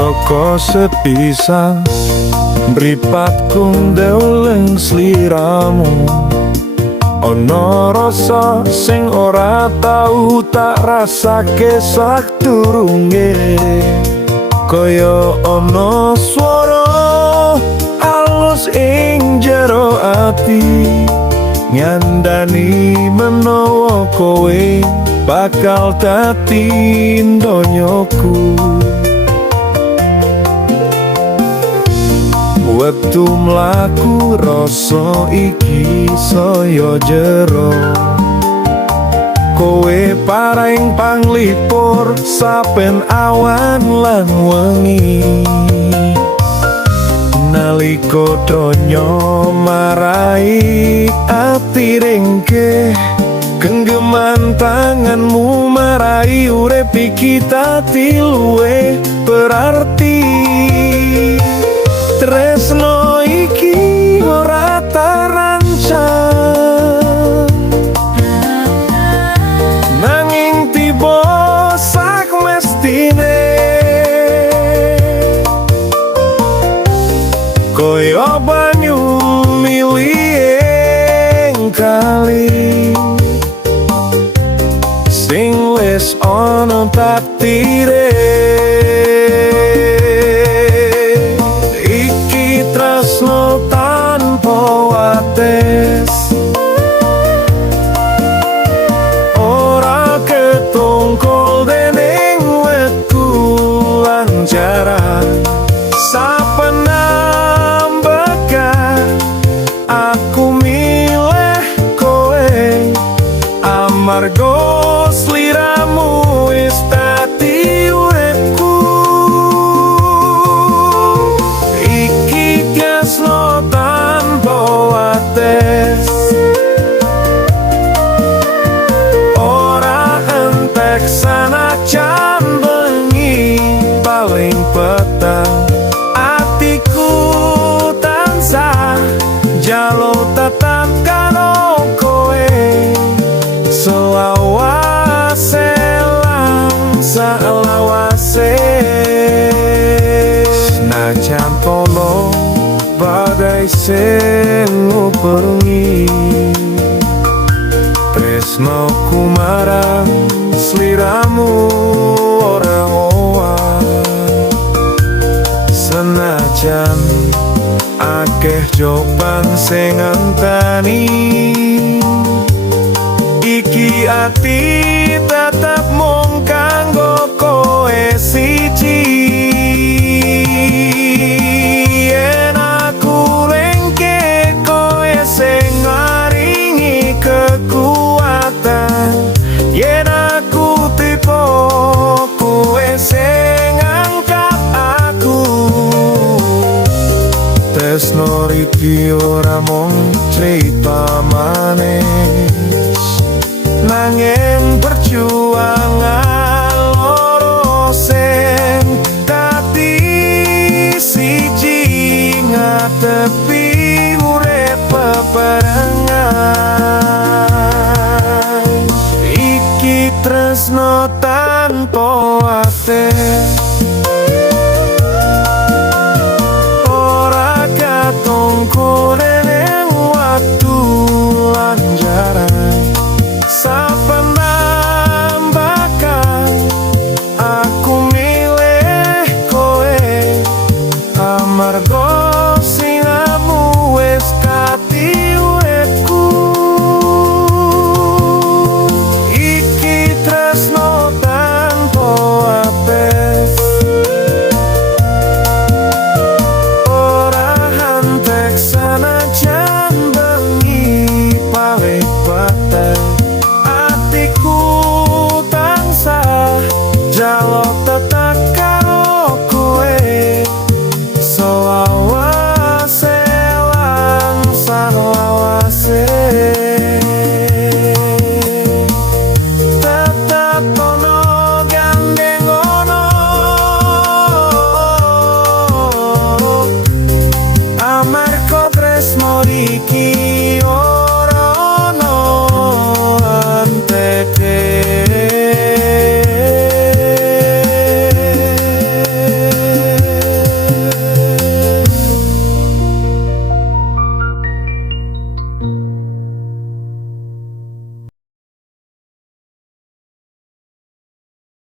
Saka sepisan mripatku ndeleng sliramu, ana rasa sing ora tau tak rasake sadurunge. Kaya ana swara alus ing jero ati nyandani menawa kowe bakal dadi donyaku. Wektu mlaku rasa iki saya jero, kowe paring panglipur saben awan lan wengi. Nalika donya marai ati ringkeh, genggaman tanganmu marai urip iki dadi luwih berarti. Tresno iki ora tarancam, nanging tiba sak mestine. Kaya banyu mili ing kali sing wis ana taktire. Tresno tanpa wates, ora ketungkol dening wektu lan jarak. Saben ambeka aku milih kowe, amarga sliramu wis dadi uripku. Tresno tanpa wates, ora entek sanajan bengi paling petang. Atiku tansah jaluk tetap karo kowe, selawase lan salawase. Senajan tolong badai sing ngubengi, tresnoku marang sliramu ora owah. Senajan akeh jawaban sing ngenteni, iki ati tetep mung kanggo kowe siji. Kekuatan yen aku tipe kowe sing angkat aku. Tresno iki ora mung crita manis, nanging perjuangan loro sing dadi siji ngadepi urip bebarengan. Iki tresno tanpa wates, ora katungkul ning waktu lan jarak. Saben ambek tata